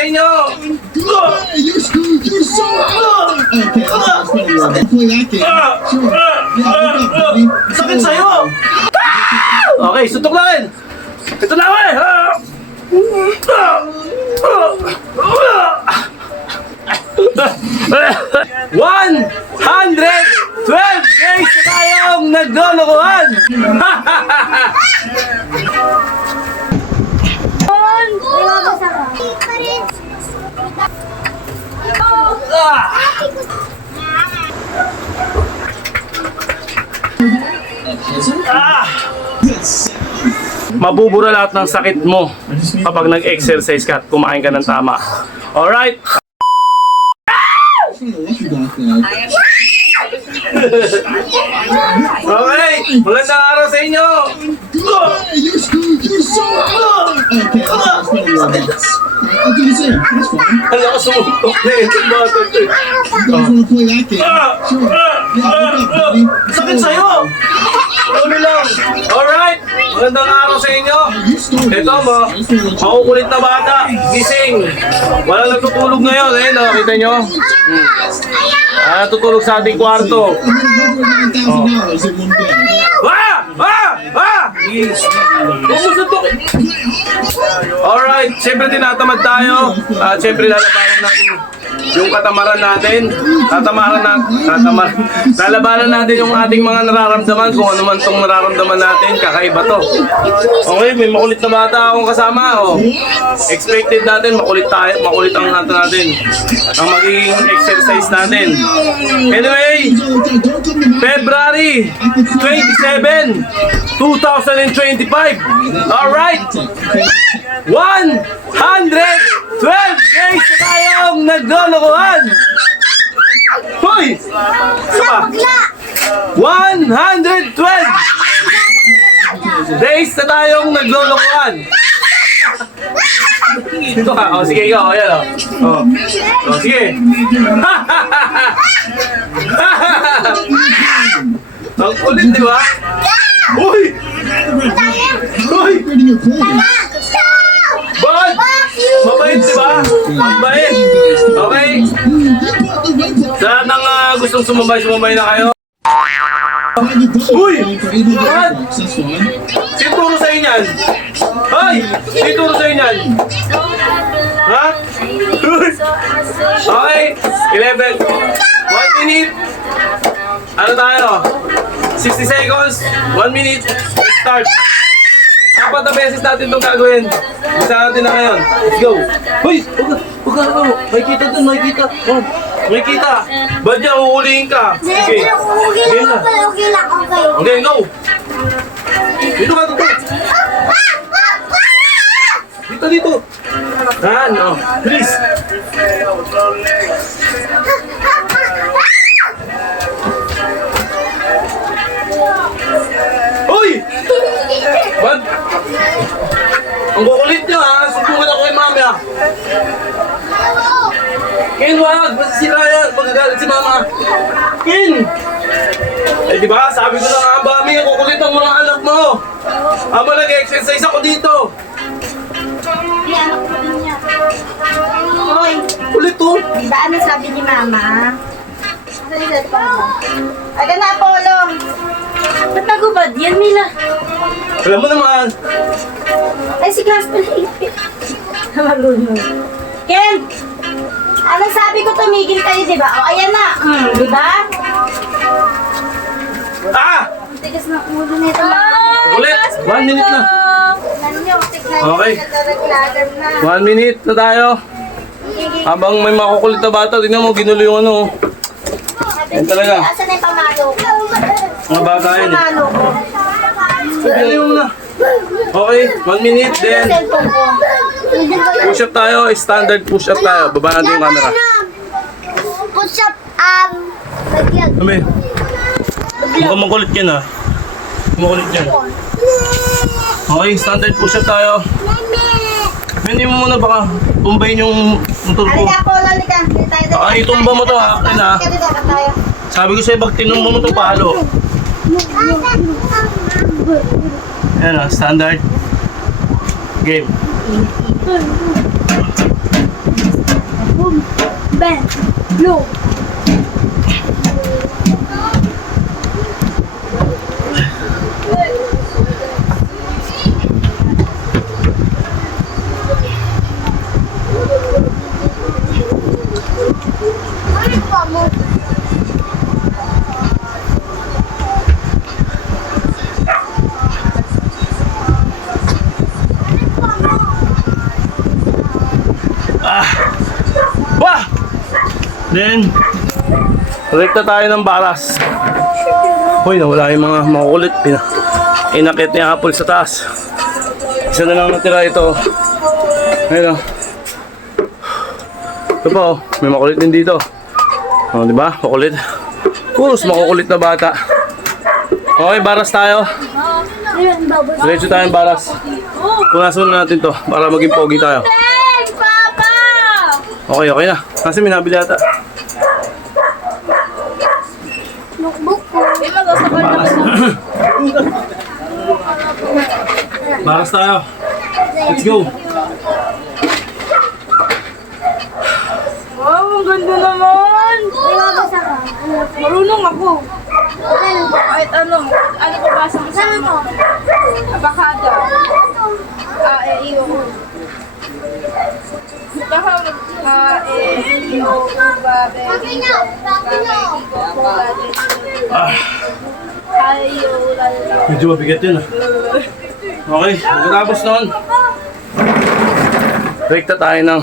sa inyo! You're so okay, play that game. Sure. Sakit sa'yo! Okay, suntok na rin! Ito na rin! 112 days na tayong naglolokohan! Mabubura lahat ng sakit mo kapag nag-exercise ka at kumain ka ng tama. Alright? Okay, magandang araw sa inyo! You're so okay, I'll do the same. That's fine. Ang lakas sumutok na ito, bata ito. You guys wanna play that game? Sure. Sakit sa'yo! Ulo lang. Alright, magandang araw sa inyo. Ito mo, makukulit na bata, gising. Wala nagtutulog ngayon, eh, nakita nyo? Tutulog sa ating kwarto. $1,000 in one day. Umusuntok! Alright, siyempre tinatamad tayo. Siyempre lalabanan natin yung katamaran natin. Lalabanan natin yung ating mga nararamdaman. Kung ano man itong nararamdaman natin, kakaiba to. Okay, may makulit na bata akong kasama. Oh. Expected natin, makulit ang natin. Ang magiging exercise natin. Anyway, February 27, 2025. Alright! 112 days na tayong naglolokohan! Hoy! Sapa! 112 days na tayong naglolokohan! Dito ka. O, sige, ikaw. Ayan, o. O, sige. Ang kulit, di ba? Uy! Uy! Bakit? Mabait, di ba? Mabait. Okay? Sa lahat ng gustong sumabay na kayo. Uy! Bakit? Sino turo sa inyan? Ay! Sino turo sa inyan? Ha? Okay, 11. 1 minute. Ano tayo? 60 seconds. 1 minute. Start. Apat na beses natin itong gagawin. Isa natin na ngayon. Let's go. Hoy! Huwag ka ako. May kita dun, may kita. Oh, may kita. Ba't niya uulihin ka? Sige. Okay lang. Okay, go. Dito ka, dito. Dito. Oh. Please. Hoy! Ba't? Ang kukulit nyo, ha? Sumbungan ako kay mami, ha? Ken, wag! Basta sila yan. Magagalit si mama. Ken! Eh, di ba? Sabi ko na nga, mami, ang kukulit ng mga anak mo. Habang nag-exercise ako dito. Hoy, Kulit to. diba ano sabi ni mama? Ano yung cellphone mo? Aga na, Apollo! Ba't nagubad yan, Mila? Alam mo naman. Ay, si Class pala ipit. Marunong. Ken! Ano sabi ko, tumigil kayo, diba? O, ayan na. Diba? Ang tigas ng ulo nito. Ulit. 1 minute na. Okay. 1 minute na tayo. Habang may makukulit na bata, tingnan mo, ginulo yung ano. Yan talaga. Asan na yung pamalo ko? Mga bata yun eh. Pamalo ko. Ginulo yung na. Okay, 1 minute then. Cellphone ko. Push up tayo, standard push up tayo. Baba natin yung camera. Push up, lagyan. Kami. Mukhang makulit yan ah. Makulit yan. Okay, standard push up tayo. Hindi mo muna baka tumbayin yung motor ko. Halika, Apollo, halika. Baka itumba mo to ha. Akin ha. Sabi ko sa'yo, pag tinumba mo to palo. Ayan ha, standard. Game. Ben. Blue. Wah! Then, rekta tayo ng baras. Uy, nawala yung mga makukulit. Inakit niya Apple sa taas. Isa na lang natira ito. Ayun o. Ito pa o, may makulit din dito. O, di ba? Makulit. Puros makukulit na bata. Okay, baras tayo. Ayun, babas. Diretso tayong baras. Punasan na natin to para maging pogi tayo. Thanks, Papa! Okay, okay na. Kasi may nabili ata. Notebook ko. Baras. Baras tayo. Let's go. Wow, ang ganda naman! May mabasa ka. Marunong ako. Kahit ano ko basa ko sa ano? Abakada. Iyo. Iyo, babe. Ayo, lalo. Medyo mabigat yun ah. Okay, pagkatapos nun, rekta tayo ng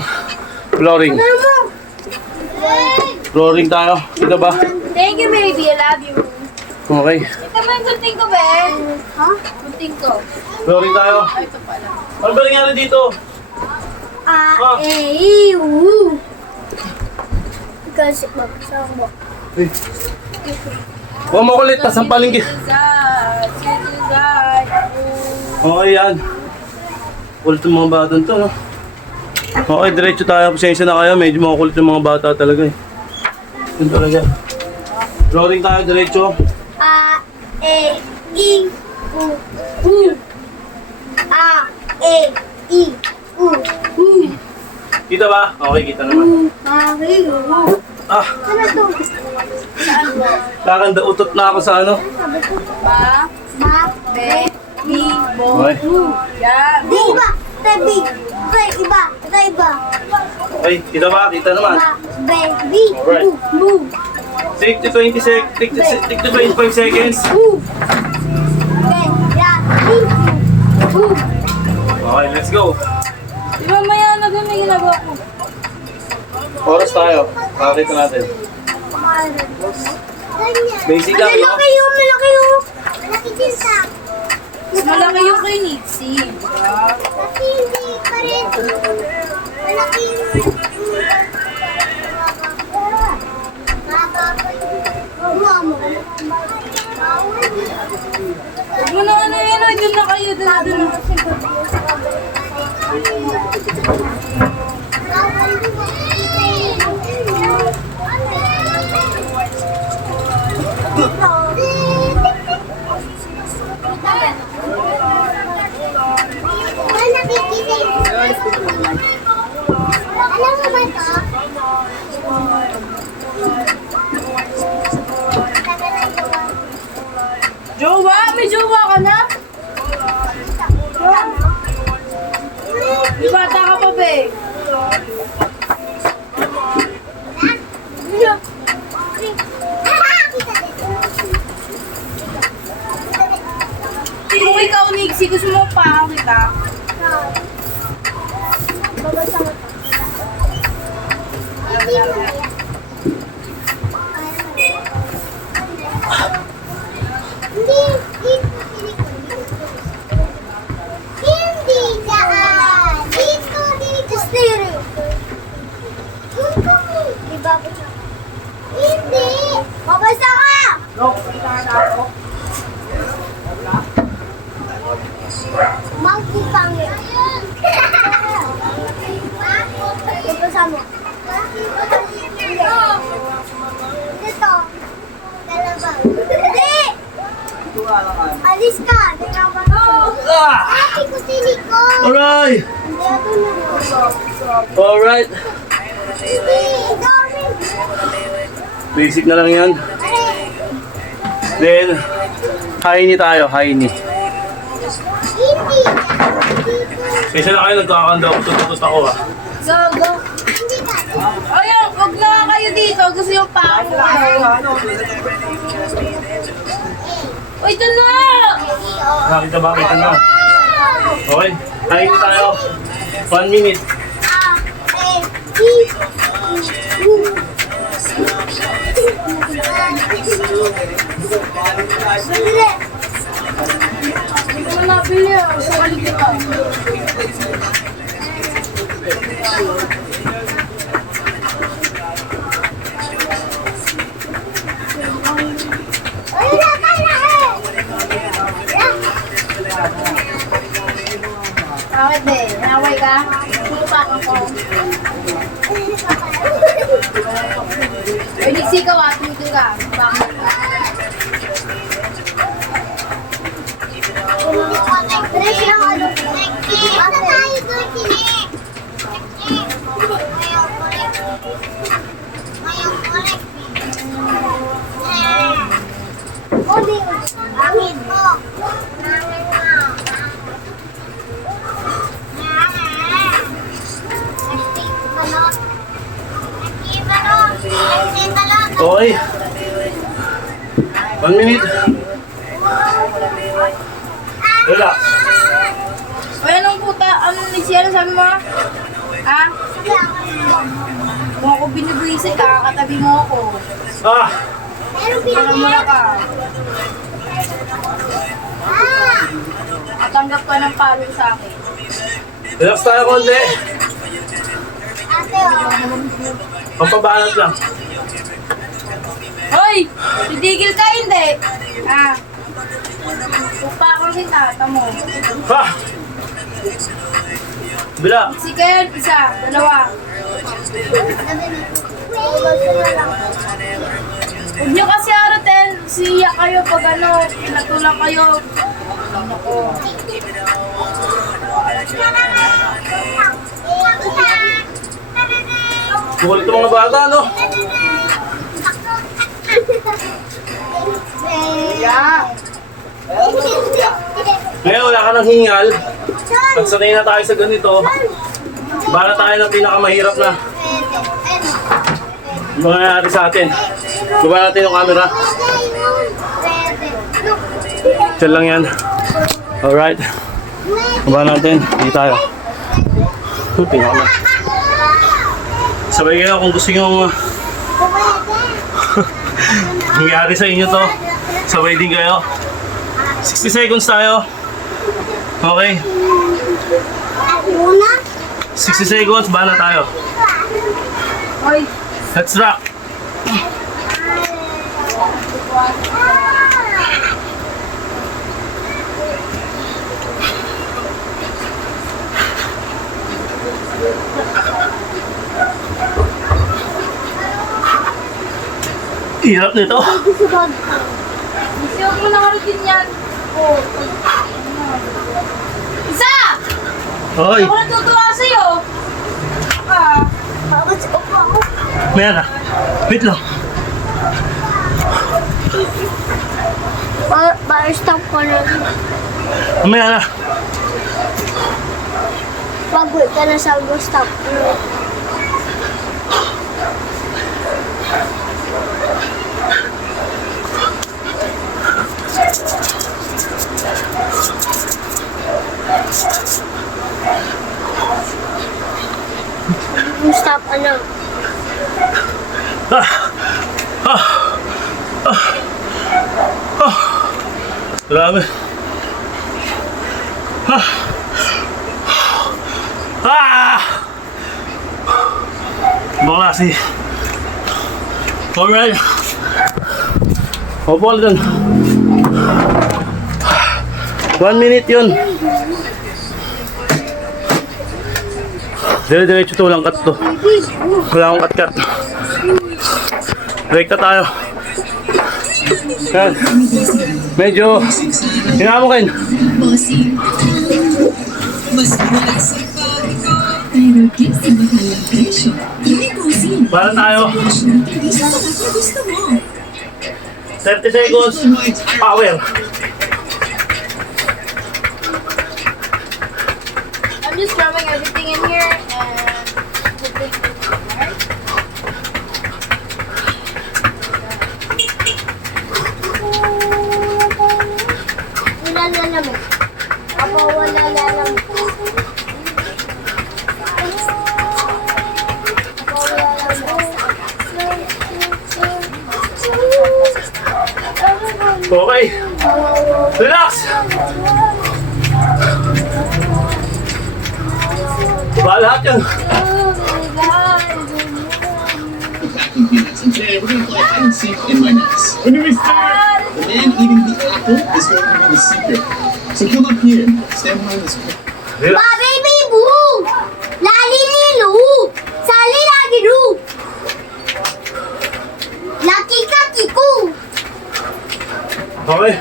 flooring. Flooring tayo. Ito ba? Thank you, baby. I love you. Okay. Ito ba yung gunting ko, Ben? Ha? Gunting ko. Flooring tayo. Ay, ito pala. Ano ba nangyari dito? Kasi magsama mo. Huwag mo kulit, tas ang palingki. Okay yan. Kulit yung mga bata to, no? Okay, diretso tayo. Pasensya na kayo. Medyo makukulit yung mga bata talaga eh. Yun talaga. Flooring tayo, diretso. Kita ba? Okay, kita naman. Ah, kakanda utot na ako sa ano. Be, Okay. yan. Okay, kita ba? Kita naman. Baby, move. 60 to 25 seconds. Okay, let's go. Di ba maya na doon may ginagawa ko? Oras tayo. Pakita natin. Basic lang, no? Malaki yung. Malaki din sa. Mas malaki yung kay Nipsey. Hindi pa rin. Malaki yung... Huwag mo na ano yun, doon na kayo, doon na. Alam mo ba ito? Jowa? May jowa ka na? May bata ka pa, be. Kung ikaw, Nixie, gusto mo pa kita? Babasa mo. Hindi daan. Dito. Stereo. Ibabasa. Hindi. Babasa ka! Magpupangit. Babasa mo. Dito. Dalawa. Hindi! Alis ka! Ate ko si Nico! Alright! Hindi ako na. Alright! Basic na lang yan. Then, haini tayo, haini. Kaysa na kayo nagkakanda ako, tututut ako ha. Go, go. Ayun, huwag na kayo dito. Gusto yung pa ako. Uy, ito na! Nakita ba? Kita na. Okay, haini tayo. 1 minute. Ito na nabili ah. Sa kalikitan. Bakit eh? Naway ka? Sumupakan ko. Ay, nagsikaw ah. Tumigil ka. Bakit ka? Okay. 1 minute. Relax. Ay, anong puta? Anong nagsiyara sabi mo? Ha? Kung ako binibwisit, kakatabi mo ako. Ah! Parang mula ka. Matanggap ka ng palo sa akin. Relax tayo konti. Pampabanat lang. Hoy! Titigil ka hindi! Ha? Upa kang si tata mo. Ha! Bila. Si Ken, isa, dalawa. Huwag niyo kasi aratin, siya kayo pag ano, pinatulang kayo. Ako. Kukulit ng mga bata, no? Ngayon, wala ka ng hingal. At sanay na tayo sa ganito. Bala tayo ng pinakamahirap na mangyayari sa atin. Baba natin yung camera. Diyan lang yan. Alright. Baba natin. Hindi tayo. Pinaka na. Sabay kayo kung gusto nyo nangyari sa inyo to. Sabay din kayo. 60 seconds tayo. Okay. 60 seconds, bala tayo. Hoy! Let's rock. Hirap nito. Kasi huwag mo nakarating yan. Oh. Isa! Hoy, Ako natutuwa sa'yo. Ah. Mera. Wait lang. Stop ko na. Mamaya na. Pagod ka na sa stop. Stop ano? Grabe. Bakla si. Alright. Opo lang. 1 minute yun. Dire-diretso to, walang cut to. Wala akong cut-cut. Break na tayo. Yan. Medyo hinamukin. Mas mula sa pagko, pero kasi mahal ang presyo. Hindi ko Para tayo. 30 seconds. Power. I'm just grabbing everything in here and putting it in, alright? Wala na naman. Ako wala na naman. Ako wala na naman. Okay. Relax. Ba lahat yan. The packing peanuts. And today we're gonna play hide and seek in my nuts. When do we start? The man eating the apple is going to be the secret. So come up here. Stand behind this. Relax. Baby boo! Lali nilu! Sali lagi ru! Laki kaki ku! Okay.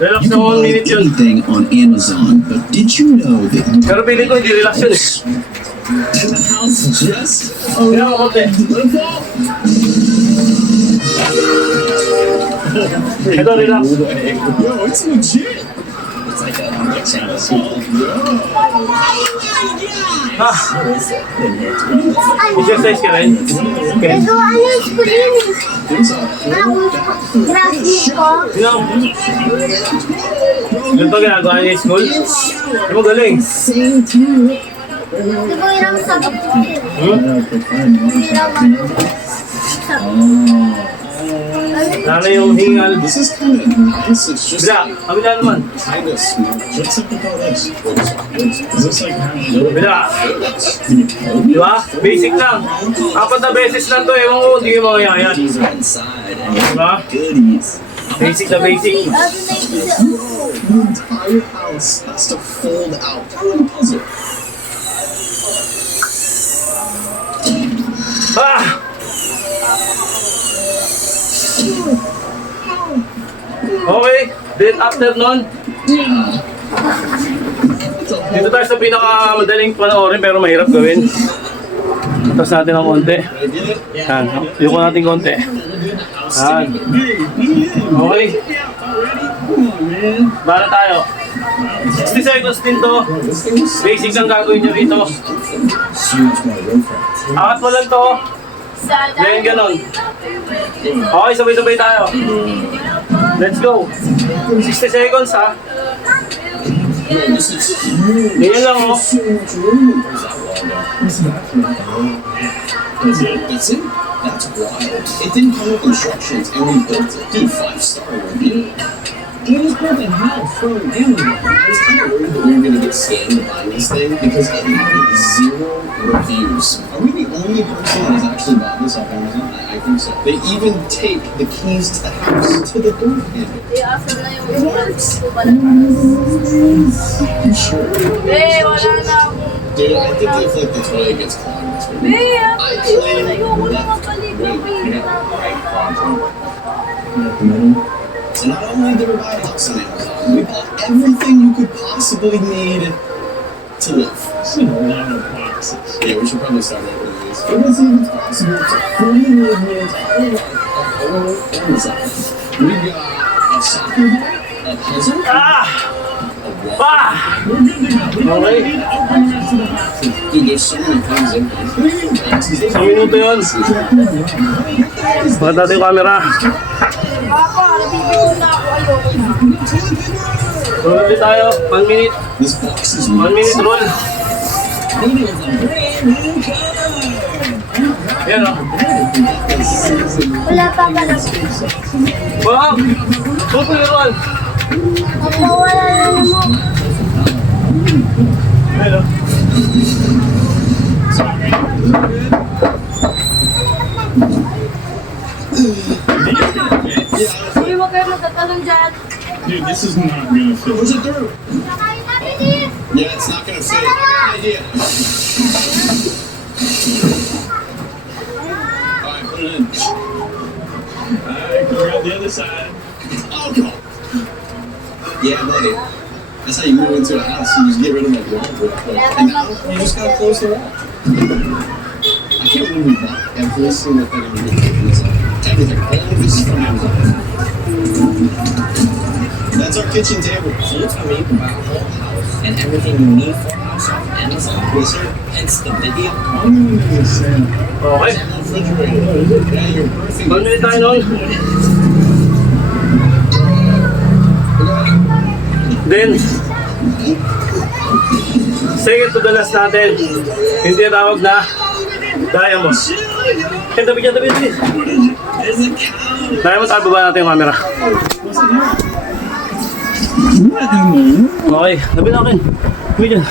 Relax na 1 minute yun. Anything on Amazon, but did you know that you Pero pili ko hindi relax yun eh. and the house just Kaya ako konti. Ito, relax. Yo, it's legit. It's like a mix of Ah, exercise ka rin? Okay. Ito ano yung screen? Ako, grabe ko. Sino? Yun pa ginagawa niya yung school? Di mo galing. Di ba yung sagot ko? Lalo yung hingal. This is kind of nice. It's just Bila, kabila naman. kind of smooth. What's up with all this? Is this like having a little bit Bila. of Di ba? Basic lang. 4 na beses lang to. Ewan ko, hindi mo mayayan. These are inside and Di ba? goodies. Basic na basic. The entire house has to fold out. Kind of a puzzle. Ah! Okay, then after nun, dito tayo sa pinakamadaling panoorin pero mahirap gawin. Tapos natin ng konti. Yan, yuko natin konti. Yan. Okay. Para tayo. 60 seconds din to. Basic lang gagawin nyo dito. Angat mo lang to. Ganyan ganon. Okay, sabay-sabay tayo. Let's go. 60 seconds ha. Ganyan lang oh. That's it? That's it? That's wild. It didn't come with instructions and we built it. Dude, 5-star review. It was built in house from Amazon. I was kind of worried that we were going to get scammed buying this thing because it had 0 reviews. Are we the only person that has actually bought this off Amazon? I think so. They even take the keys to the house to the door handle. It works. You sure? Eh, wala na akong... Dude, I think if like the toilet gets clogged, that's what Eh, I claim ayoko na that. mapalik na So not only did we buy a house on Amazon, we bought everything you could possibly need to live. Yeah, we should probably start over these. It was even possible to fully live the entire life of Amazon. We got a soccer ball, a puzzle, Ah! a wall. Pa! Okay. Dude, there's so many things in here. Isang minuto yun. Pagkat natin yung camera. Papa, nabibigyan na ako. Ayoko na. Tulad din tayo. 1 minute. This box is 1 minute rule. Yan o. Wala pa ba na? Wow! Super rule. Ako wala na naman. Yan o. Uy, huwag kayo magtatalong dyan. Dude, this is not gonna fit. Push it through. Yeah, it's not gonna fit. Good idea. Alright, put it in. Alright, go around the other side. Oh, come on. Yeah, buddy. That's how you move into a house. You just get rid of like wall real quick, and now you just gotta close the wall. I can't believe we bought every single thing on the Amazon. Everything. All of this is from Amazon. That's our kitchen table. So you tell me you can buy a whole house and everything you need for a house off Amazon? Yes, sir. Hence the video. Yes, sir. Okay. Refrigerator. Yeah, you're perfect. Bumili tayo nun. Then, second to the last natin, hindi tawag na diamond. Eh, tabi dyan. Diamond, tabi ba natin yung camera? Okay, tabi natin. Tabi dyan.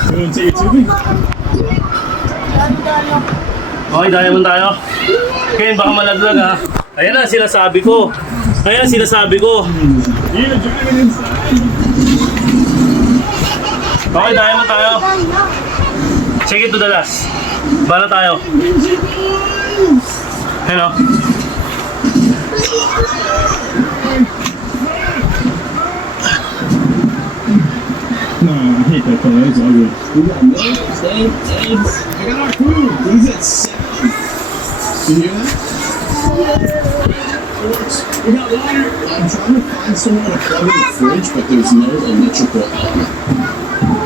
Okay, diamond tayo. Ken, baka malaglag ha. Ayan na, sinasabi ko. Okay, diamond tayo. Second to the last. Bala tayo. Hello. No, I hate that color. It's ugly. We got milk, eggs. I got our food. These at 7. You hear that? We got water. I'm trying to find somewhere to plug in the fridge, but there's no electrical outlet.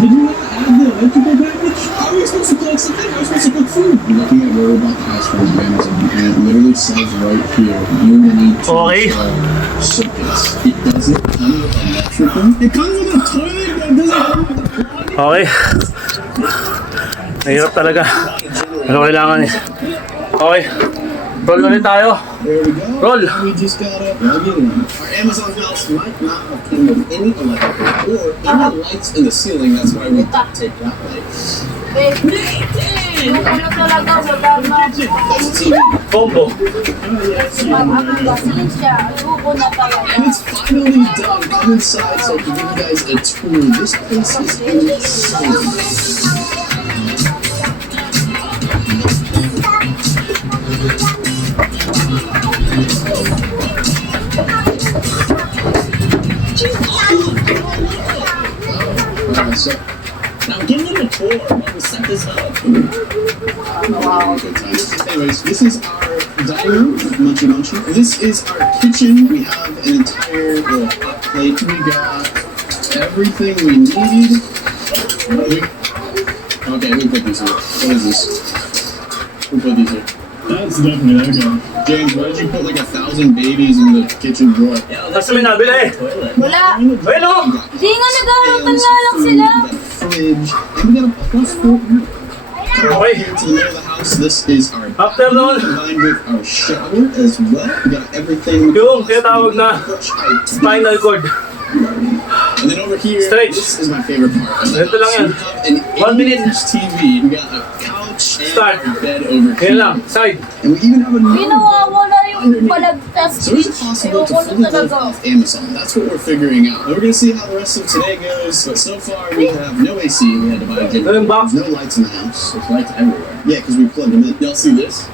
Did you not add the electrical package? How are we supposed to plug something? How are we supposed to cook food? I'm looking at where we bought the house from Amazon, and it literally says right here, you need to Okay. install sockets. It doesn't come with electrical. It comes with a toilet, but it doesn't come with a plug. Okay. Mahirap talaga. Ano kailangan eh? Okay. Roll ulit tayo. There we go. Roll. We just gotta plug it in. Our Amazon house might not have come with any electrical or any lights in the ceiling. That's why we take that light. Yung ano talaga, wala na. Combo. Ang pasensya, lubo na talaga. And it's finally done. Come inside so I can give you guys a tour. This place is insane. Alright, so now give them a tour while we set this up. Wow, good times. Anyways, this is our dining room, Munchy Munchy. This is our kitchen. We have an entire little hot plate. We got everything we need. Okay, we put these here. What is this? Who put these here? That's definitely that guy. James, why did you put like 1,000 babies in the kitchen drawer? Basta may nabili. Wala. Ayun o. Hindi nga nag-aarutan nga lang sila. Fridge. And we got a plus 4. Okay. Here to the middle of the house. This is our Afternoon. combined with our shower as well. We got everything. Yung tinatawag na spinal cord. And then over here, Stretch. this is my favorite part. of the Ito lang house. yan. We have an 1 minute. 8-inch TV. We got a couch and Start. a bed over Yan here. lang. Side. And we even have a Ginawa mo na yung balagtas. So is it possible to Ayoko fully na live talaga. off Amazon? That's what we're figuring out. And we're gonna see how the rest of today goes. But so far we have no AC. We had to buy a generator. box. There's no lights in the house. There's lights everywhere. Yeah, because we plugged them in. Y'all see this?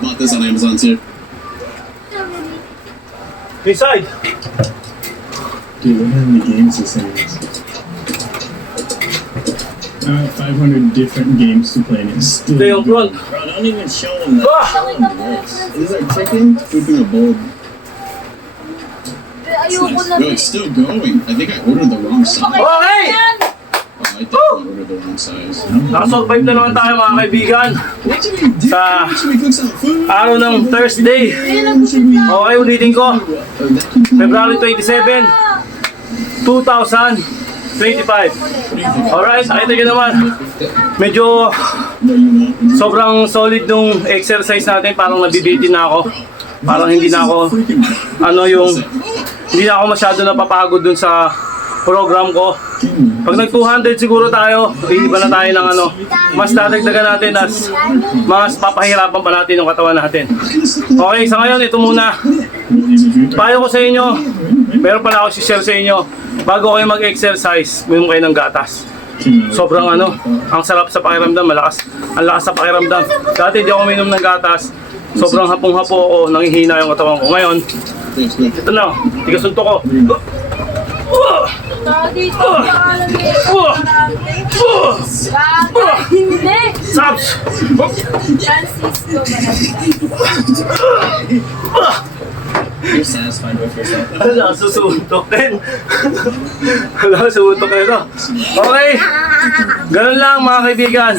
Bought this on Amazon too. Inside. Dude, what are the games this is? 500 different games to play in. Ito yung front. Bro, don't even show them that. Ah! This is our chicken pooping a bowl. Ayoko na. No, it's still going. I think I ordered the wrong size. Oh, Okay! I definitely ordered the wrong size. Nakasurvive na naman tayo mga kaibigan. What should we do? Sa Should we cook some food? araw ng Thursday. Should we? Okay, ulitin ko. February 27, 2025. Alright, nakita nyo naman. Medyo sobrang solid nung exercise natin. Parang nabibitin na ako. Parang hindi na ako, hindi na ako masyado napapagod dun sa program ko. Pag nag 200 siguro tayo, iba na tayo ng mas dadagdagan natin as mas papahirapan pa natin yung katawan natin. Okay, sa ngayon, ito muna. Payo ko sa inyo, meron pala ako share sa inyo. Bago kayo mag-exercise, uminom kayo ng gatas. Sobrang ang sarap sa pakiramdam, ang lakas sa pakiramdam. Dati hindi ako uminom ng gatas, sobrang hapong-hapo ako, nanghihina yung katawan ko. Ngayon, ito na, tigas suntok ko. Dito, pangalan nito. Hindi. Saps! Francisco. You're satisfied with yourself. Hala, susuntok din. Hala, susuntok na ito. Okay. Ganun lang mga kaibigan.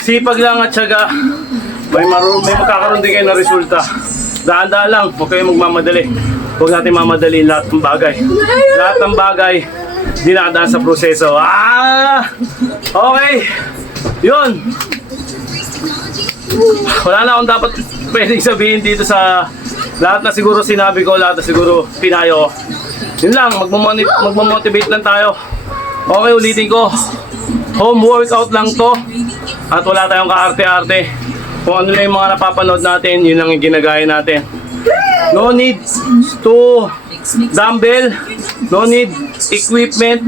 Sipag lang at syaga. May magkakaroon din kayo na resulta. Daan-daan lang. Huwag kayong magmamadali. Huwag natin mamadali lahat ng bagay. Lahat ng bagay, dinadaan sa proseso. Okay. Yun. Wala na akong dapat pwedeng sabihin dito sa lahat na siguro sinabi ko, lahat na siguro pinayo. Yun lang, magmamotivate lang tayo. Okay, ulitin ko. Home workout lang to. At wala tayong kaarte-arte. Kung ano lang yung mga napapanood natin, yun lang yung ginagaya natin. No need to dumbbell. No need equipment.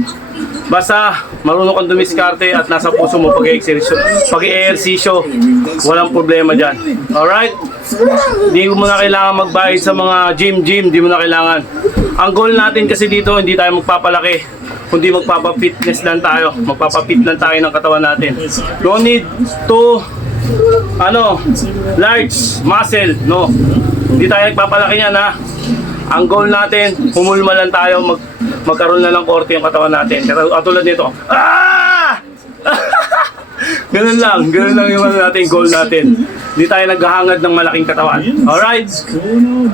Basta marunong kang dumiskarte at nasa puso mo pag-eehersisyo, walang problema dyan. Alright? Hindi mo na kailangan magbayad sa mga gym. Hindi mo na kailangan. Ang goal natin kasi dito, hindi tayo magpapalaki, kundi magpapafitness lang tayo. Magpapafit lang tayo ng katawan natin. No need to large muscle. No. Hindi tayo nagpapalaki niyan, ha. Ang goal natin, humulma lang tayo, magkaroon na lang korte yung katawan natin. Katulad nito. Ganun lang yung goal natin. Hindi tayo naghahangad ng malaking katawan. Alright?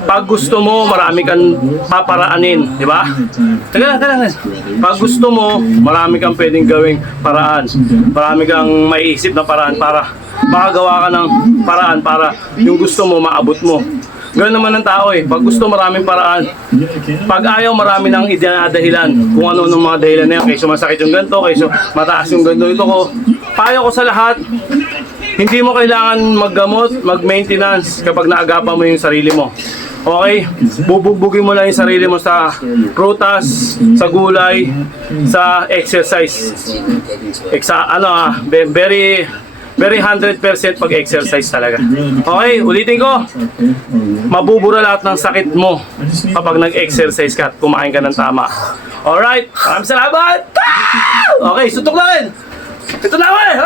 Pag gusto mo, marami kang paparaanin. Di ba? Teka lang. Pag gusto mo, marami kang pwedeng gawing paraan. Marami kang maiisip na paraan para makagawa ka ng paraan para yung gusto mo, maabot mo. Ganoon naman ng tao eh. Pag gusto, maraming paraan. Pag ayaw, marami nang idinadahilan. Kung ano ng mga dahilan na yan. Kaysa masakit yung ganito, kaysa mataas yung ganito. Ito ko, payo ko sa lahat, hindi mo kailangan maggamot, mag-maintenance kapag naagapan mo yung sarili mo. Okay? Bubugbugin mo lang yung sarili mo sa prutas, sa gulay, sa exercise. Very 100% pag-exercise talaga. Okay, ulitin ko. Mabubura lahat ng sakit mo kapag nag-exercise ka at kumain ka ng tama. Alright, maraming salamat! Okay, suntok na rin! Ito na ako eh!